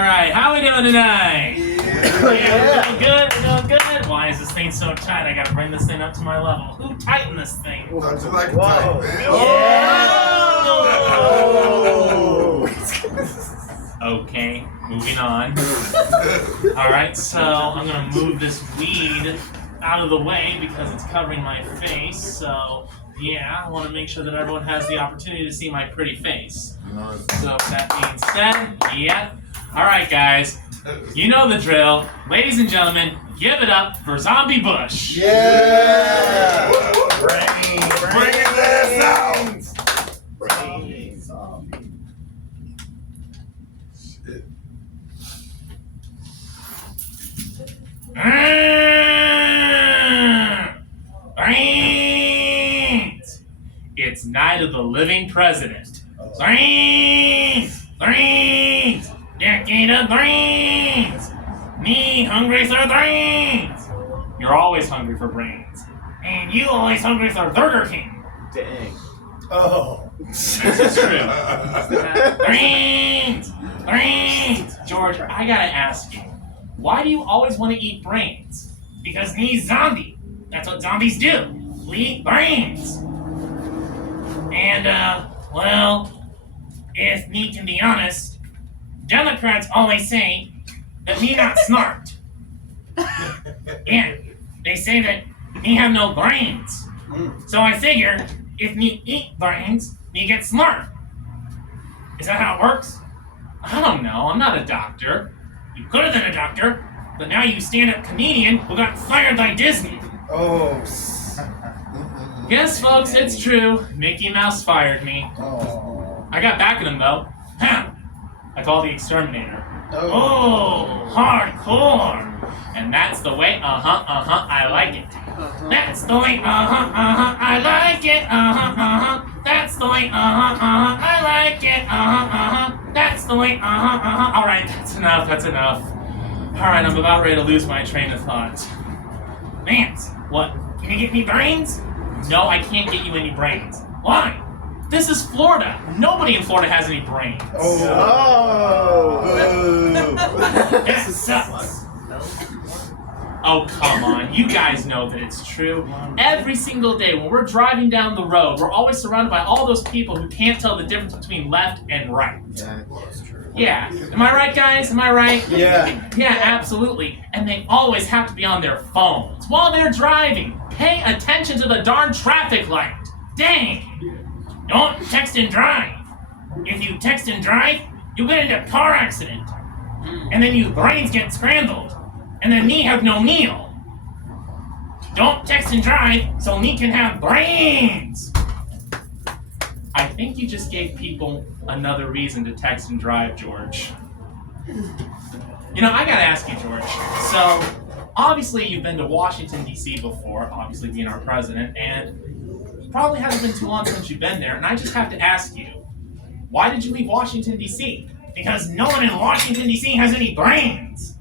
right, how we doing tonight? Yeah, we're doing good, we're doing good. Why is this thing so tight? I gotta bring this thing up to my level. Who tightened this thing? Don't you like it tight, man? Okay, moving on. Alright, so I'm gonna move this weed out of the way because it's covering my face. So, yeah, I want to make sure that everyone has the opportunity to see my pretty face. So, with that being said, yeah. Alright, guys, you know the drill. Ladies and gentlemen, give it up for Zombie Bush. Yeah! Bring his ass out! Zombie. Shit. Brains! It's Night of the Living President. Brains! Brains! Decade of brains! Me hungry for brains! You're always hungry for brains. And you always hungry for Burger King. Dang. Oh. This is true. Brains! Brains! George, I gotta ask you, why do you always want to eat brains? Because he's zombie. That's what zombies do. We eat brains. And, well, if me can be honest, Democrats always say that me not smart. Yeah, they say that me have no brains. So I figure if me eat brains, me get smart. Is that how it works? I don't know. I'm not a doctor. You could have been a doctor, but now you stand-up comedian who got fired by Disney. Oh. Yes, folks, it's true. Mickey Mouse fired me. Oh. I got back at him, though. Ha! I called the exterminator. Oh. Oh, hardcore. And that's the way, I like it. That's the way, I like it. That's the way, I like it. That's the way, All right, that's enough. All right, I'm about ready to lose my train of thought. Vance, what? Can you get me brains? No, I can't get you any brains. Why? This is Florida. Nobody in Florida has any brains. Oh. That sucks. Oh, come on. You guys know that it's true. Every single day when we're driving down the road, we're always surrounded by all those people who can't tell the difference between left and right. Yeah. Am I right, guys? Am I right? Yeah. Yeah, absolutely. And they always have to be on their phones while they're driving. Pay attention to the darn traffic light. Dang. Don't text and drive. If you text and drive, you get into a car accident. And then your brains get scrambled. And then me have no meal. Don't text and drive so me can have brains. I think you just gave people another reason to text and drive, George. You know, I gotta ask you, George. So, obviously you've been to Washington, D.C. before, obviously being our president, and it probably hasn't been too long since you've been there, and I just have to ask you, why did you leave Washington, D.C.? Because no one in Washington, D.C. has any brains.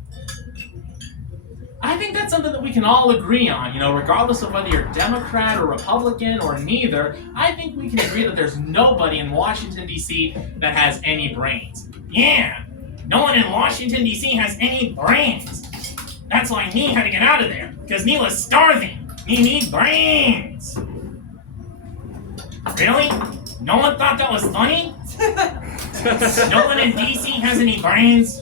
I think that's something that we can all agree on, you know, regardless of whether you're Democrat or Republican or neither. I think we can agree that there's nobody in Washington, D.C. that has any brains. Yeah, no one in Washington, D.C. has any brains. That's why me had to get out of there, because me was starving. Me need brains. Really? No one thought that was funny? No one in D.C. has any brains?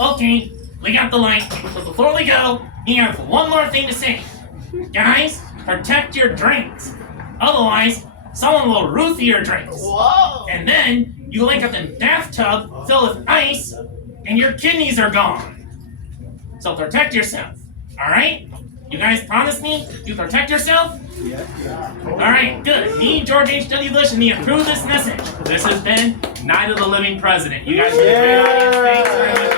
Okay. We got the light, but before we go, we have one more thing to say. Guys, protect your drinks. Otherwise, someone will roofie your drinks. Whoa! And then you link up in bathtub filled with ice, and your kidneys are gone. So protect yourself, all right? You guys promise me you protect yourself? Yeah. All right, good. Me, George H.W. Bush, and me approve this message. This has been Night of the Living President. You guys are a great audience. Thanks very much.